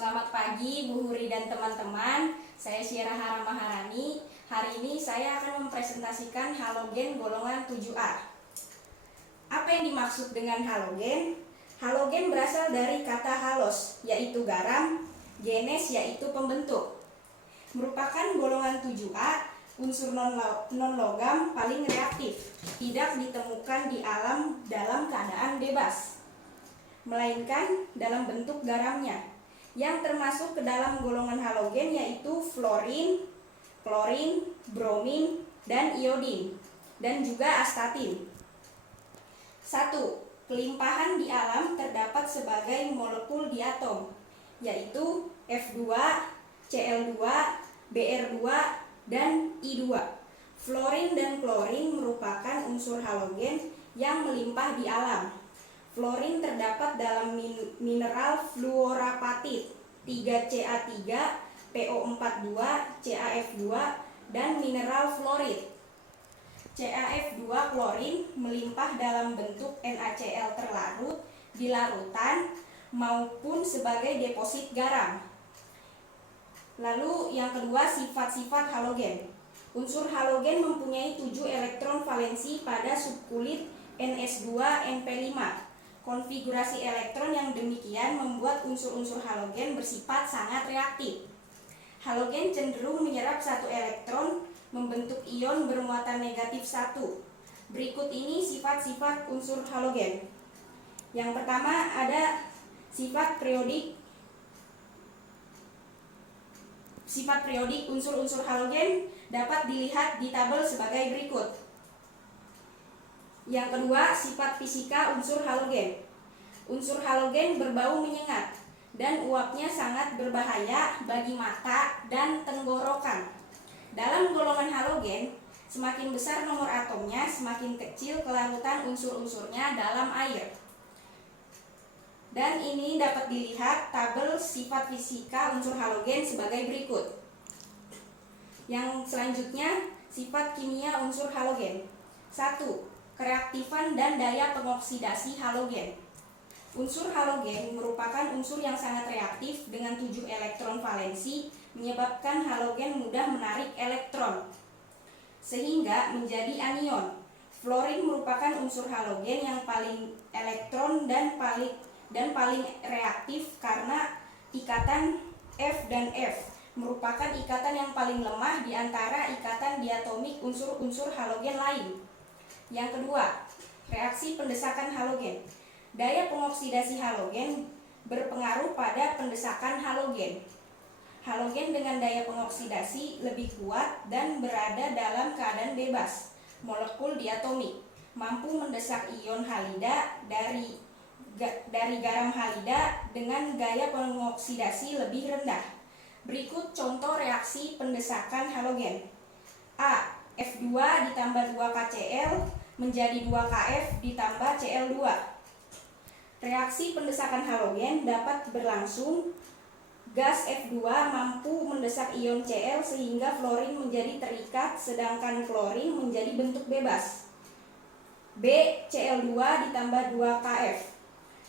Selamat pagi Bu Huri dan teman-teman. Saya Syirahara Maharani. Hari ini saya akan mempresentasikan halogen golongan 7A. Apa yang dimaksud dengan halogen? Halogen berasal dari kata halos, yaitu garam, genes yaitu pembentuk. Merupakan golongan 7A, unsur non-logam paling reaktif. Tidak ditemukan di alam dalam keadaan bebas, melainkan dalam bentuk garamnya, yang termasuk ke dalam golongan halogen yaitu fluorin, klorin, bromin, dan iodin, dan juga astatin. 1. Kelimpahan di alam terdapat sebagai molekul di atom, yaitu F2, Cl2, Br2, dan I2. Fluorin dan klorin merupakan unsur halogen yang melimpah di alam. Fluorin terdapat dalam mineral fluorapatit 3Ca3, PO42, CaF2, dan mineral fluorid. CaF2 klorin melimpah dalam bentuk NaCl terlarut di larutan maupun sebagai deposit garam. Lalu yang kedua, sifat-sifat halogen. Unsur halogen mempunyai 7 elektron valensi pada subkulit Ns2-Np5. Konfigurasi elektron yang demikian membuat unsur-unsur halogen bersifat sangat reaktif. Halogen cenderung menyerap satu elektron, membentuk ion bermuatan negatif 1. Berikut ini sifat-sifat unsur halogen. Yang pertama ada sifat periodik. Sifat periodik unsur-unsur halogen dapat dilihat di tabel sebagai berikut. Yang kedua, sifat fisika unsur halogen. Unsur halogen berbau menyengat dan uapnya sangat berbahaya bagi mata dan tenggorokan. Dalam golongan halogen, semakin besar nomor atomnya, semakin kecil kelarutan unsur-unsurnya dalam air. Dan ini dapat dilihat tabel sifat fisika unsur halogen sebagai berikut. Yang selanjutnya, sifat kimia unsur halogen. 1. Kereaktifan dan daya pengoksidasi halogen. Unsur halogen merupakan unsur yang sangat reaktif dengan 7 elektron valensi, menyebabkan halogen mudah menarik elektron sehingga menjadi anion. Fluorin merupakan unsur halogen yang paling elektron dan paling reaktif karena ikatan F dan F merupakan ikatan yang paling lemah di antara ikatan diatomik unsur-unsur halogen lain. Yang kedua, reaksi pendesakan halogen. Daya pengoksidasi halogen berpengaruh pada pendesakan halogen. Halogen dengan daya pengoksidasi lebih kuat dan berada dalam keadaan bebas, molekul diatomik, mampu mendesak ion halida dari garam halida dengan gaya pengoksidasi lebih rendah. Berikut contoh reaksi pendesakan halogen. A. F2 ditambah 2KCl menjadi 2KF ditambah Cl2. Reaksi pendesakan halogen dapat berlangsung. Gas F2 mampu mendesak ion Cl sehingga fluorin menjadi terikat sedangkan klorin menjadi bentuk bebas. B. Cl2 ditambah 2KF.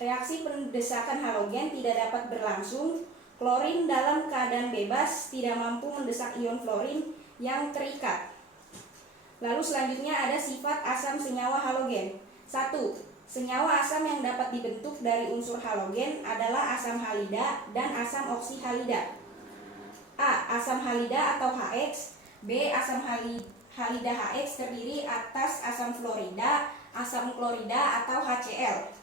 Reaksi pendesakan halogen tidak dapat berlangsung. Klorin dalam keadaan bebas tidak mampu mendesak ion fluorin yang terikat. Lalu selanjutnya ada sifat asam senyawa halogen. 1. Senyawa asam yang dapat dibentuk dari unsur halogen adalah asam halida dan asam oksihalida. A. Asam halida atau HX. B. Asam halida HX terdiri atas asam fluorida, asam klorida atau HCl,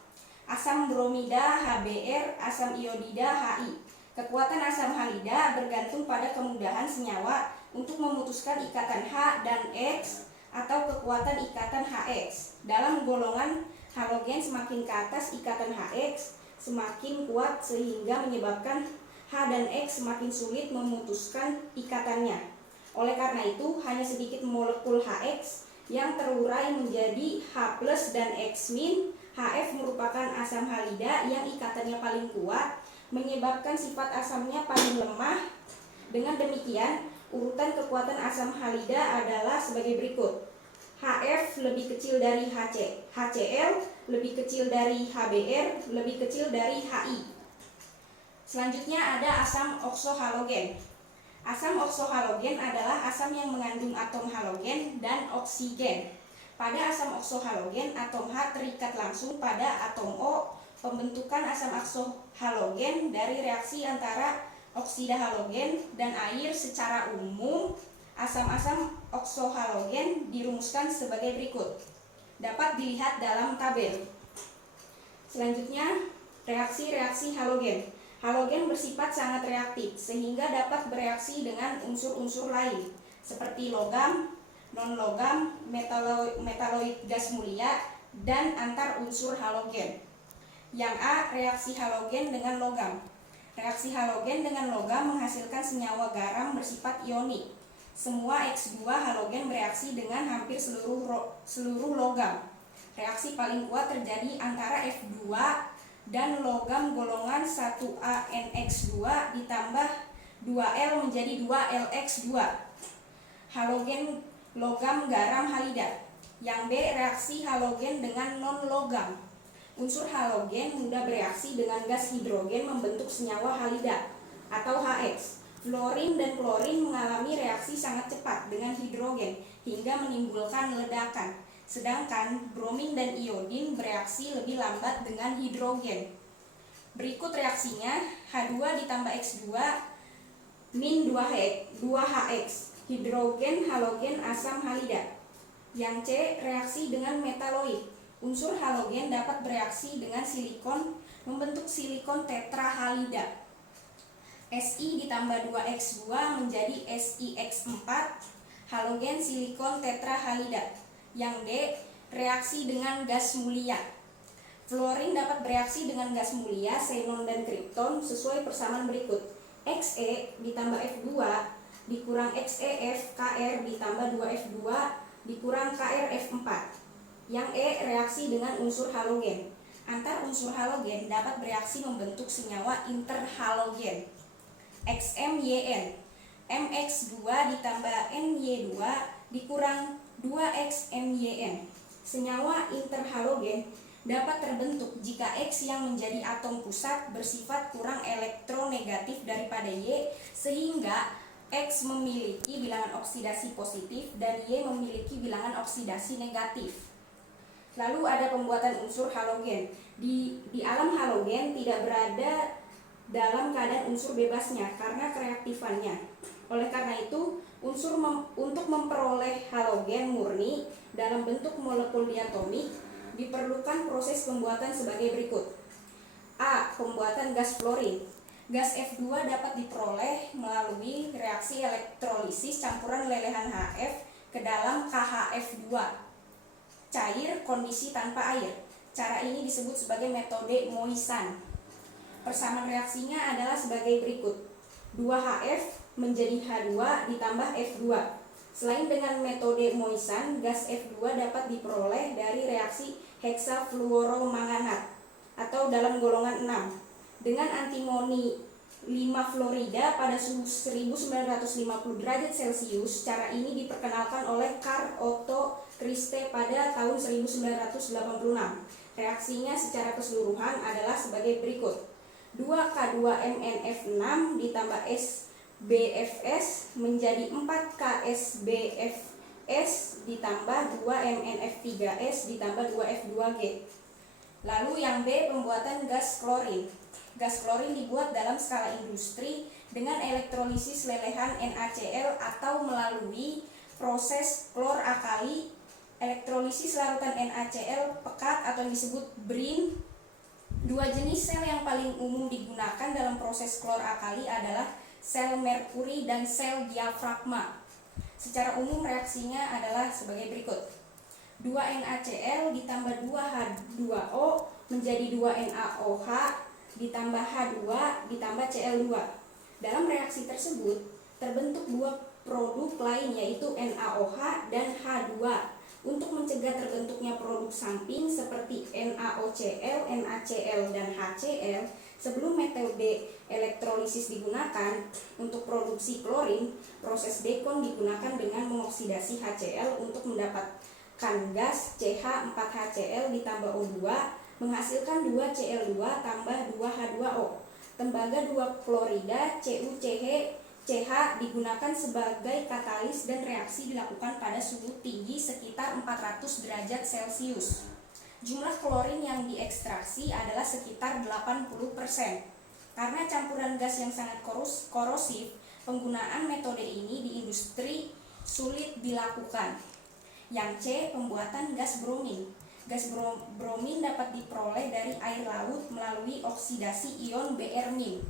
asam bromida HBr, asam iodida HI. Kekuatan asam halida bergantung pada kemudahan senyawa untuk memutuskan ikatan H dan X atau kekuatan ikatan HX. Dalam golongan halogen semakin ke atas ikatan HX semakin kuat sehingga menyebabkan H dan X semakin sulit memutuskan ikatannya. Oleh karena itu, hanya sedikit molekul HX yang terurai menjadi H+ dan X-. HF merupakan asam halida yang ikatannya paling kuat, menyebabkan sifat asamnya paling lemah. Dengan demikian, urutan kekuatan asam halida adalah sebagai berikut. HF lebih kecil dari HCl, lebih kecil dari HBr, lebih kecil dari HI. Selanjutnya ada asam oksohalogen. Asam oksohalogen adalah asam yang mengandung atom halogen dan oksigen. Pada asam oksohalogen, atom H terikat langsung pada atom O. Pembentukan asam oksohalogen dari reaksi antara oksida halogen dan air. Secara umum, asam-asam oksohalogen dirumuskan sebagai berikut. Dapat dilihat dalam tabel. Selanjutnya, reaksi-reaksi halogen. Halogen bersifat sangat reaktif sehingga dapat bereaksi dengan unsur-unsur lain seperti logam, non-logam, metaloid gas mulia, dan antar unsur halogen. Yang A, reaksi halogen dengan logam. Reaksi halogen dengan logam menghasilkan senyawa garam bersifat ionik. Semua X2 halogen bereaksi dengan hampir seluruh logam. Reaksi paling kuat terjadi antara F2 dan logam golongan 1ANX2 ditambah 2L menjadi 2LX2. Halogen logam garam halida. Yang B, reaksi halogen dengan non-logam. Unsur halogen mudah bereaksi dengan gas hidrogen membentuk senyawa halida atau HX. Fluorin dan klorin mengalami reaksi sangat cepat dengan hidrogen hingga menimbulkan ledakan. Sedangkan bromin dan iodin bereaksi lebih lambat dengan hidrogen. Berikut reaksinya: H2 ditambah X2 min 2HX, hidrogen halogen asam halida. Yang C, reaksi dengan metaloid. Unsur halogen dapat bereaksi dengan silikon membentuk silikon tetrahalida. Si ditambah 2X2 menjadi SiX4, halogen silikon tetrahalida. Yang D, reaksi dengan gas mulia. Fluorin dapat bereaksi dengan gas mulia, xenon dan kripton sesuai persamaan berikut. Xe ditambah F2 dikurang XeF Kr ditambah 2F2 dikurang Kr F4. Yang E, reaksi dengan unsur halogen. Antar unsur halogen dapat bereaksi membentuk senyawa interhalogen. XmYn, Mx2 ditambah Ny2 dikurang 2xmYn. Senyawa interhalogen dapat terbentuk jika X yang menjadi atom pusat bersifat kurang elektronegatif daripada Y, sehingga X memiliki bilangan oksidasi positif dan Y memiliki bilangan oksidasi negatif. Lalu ada pembuatan unsur halogen. Di alam halogen tidak berada dalam keadaan unsur bebasnya karena kereaktifannya. Oleh karena itu, untuk memperoleh halogen murni dalam bentuk molekul diatomik diperlukan proses pembuatan sebagai berikut. A. Pembuatan gas fluorin. Gas F2 dapat diperoleh melalui reaksi elektrolisis campuran lelehan HF ke dalam KHF2 cair kondisi tanpa air. Cara ini disebut sebagai metode Moissan. Persamaan reaksinya adalah sebagai berikut. 2HF menjadi H2 ditambah F2. Selain dengan metode Moissan, gas F2 dapat diperoleh dari reaksi heksafluoromanganat atau dalam golongan 6 dengan antimoni 5 fluorida pada suhu 1950 derajat Celcius. Cara ini diperkenalkan oleh Carl Otto Christe pada tahun 1986. Reaksinya secara keseluruhan adalah sebagai berikut. 2K2MnF6 ditambah SbFs menjadi 4KSbFs ditambah 2MnF3s ditambah 2F2G. Lalu yang B, pembuatan gas klorin. Gas klorin dibuat dalam skala industri dengan elektrolisis lelehan NaCl atau melalui proses klor akali. Elektrolisis larutan NaCl pekat atau yang disebut brin. Dua jenis sel yang paling umum digunakan dalam proses klor akali adalah sel merkuri dan sel diafragma. Secara umum reaksinya adalah sebagai berikut. 2NaCl ditambah 2H2O menjadi 2NaOH ditambah H2 ditambah Cl2. Dalam reaksi tersebut terbentuk dua produk lain yaitu NaOH dan H2. Untuk mencegah terbentuknya produk samping seperti NaOCl, NaCl, dan HCl, sebelum metode elektrolisis digunakan untuk produksi klorin, proses dekon digunakan dengan mengoksidasi HCl untuk mendapatkan gas CH4HCl ditambah O2 menghasilkan 2Cl2 tambah 2H2O. tembaga 2 klorida CuCH digunakan sebagai katalis dan reaksi dilakukan pada suhu tinggi sekitar 400 derajat Celcius. Jumlah klorin yang diekstraksi adalah sekitar 80%. Karena campuran gas yang sangat korosif, penggunaan metode ini di industri sulit dilakukan. Yang C. Pembuatan gas bromin. Gas bromin dapat diperoleh dari air laut melalui oksidasi ion Br-.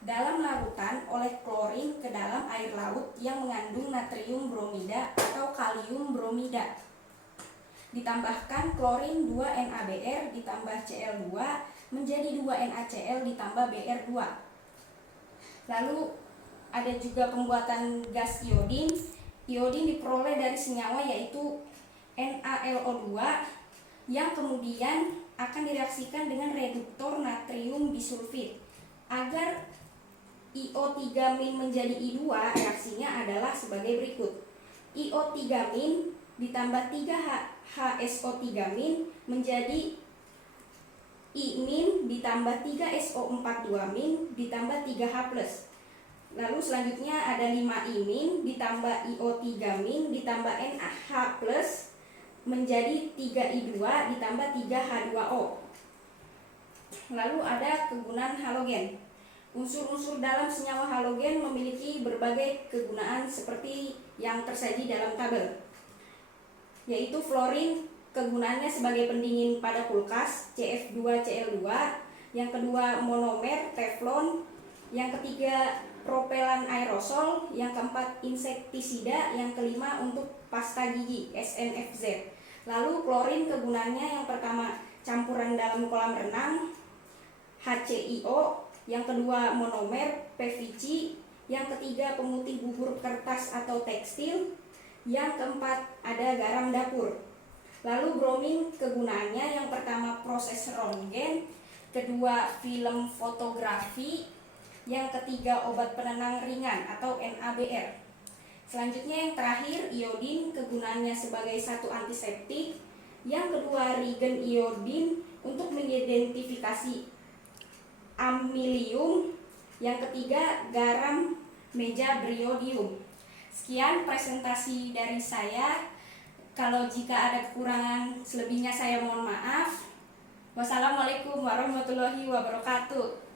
Dalam larutan oleh klorin ke dalam air laut yang mengandung natrium bromida atau kalium bromida. Ditambahkan klorin 2NaBr ditambah Cl2 menjadi 2NaCl ditambah Br2. Lalu ada juga pembuatan gas iodin. Iodin diperoleh dari senyawa yaitu NaLO2 yang kemudian akan direaksikan dengan reduktor natrium bisulfit. Agar IO3- menjadi I2, reaksinya adalah sebagai berikut. IO3- ditambah 3HSO3- menjadi I- ditambah 3SO42- ditambah 3H+. Lalu selanjutnya ada 5I- ditambah IO3- ditambah NH+ menjadi 3I2 ditambah 3H2O. Lalu ada kegunaan halogen. Unsur-unsur dalam senyawa halogen memiliki berbagai kegunaan seperti yang tersaji dalam tabel, yaitu fluorin kegunaannya sebagai pendingin pada kulkas CF2Cl2, yang kedua monomer teflon, yang ketiga propelan aerosol, yang keempat insektisida, yang kelima untuk pasta gigi SNFZ. Lalu klorin kegunaannya yang pertama campuran dalam kolam renang HCIO, yang kedua monomer PVC, yang ketiga pemutih bubur kertas atau tekstil, yang keempat ada garam dapur. Lalu bromin kegunaannya yang pertama proses röntgen, kedua film fotografi, yang ketiga obat penenang ringan atau NaBr. Selanjutnya yang terakhir iodin kegunaannya sebagai satu antiseptik, yang kedua reagen iodin untuk mengidentifikasi amilium, yang ketiga garam mejabriodium. Sekian presentasi dari saya. Kalau jika ada kekurangan selebihnya saya mohon maaf. Wassalamualaikum warahmatullahi wabarakatuh.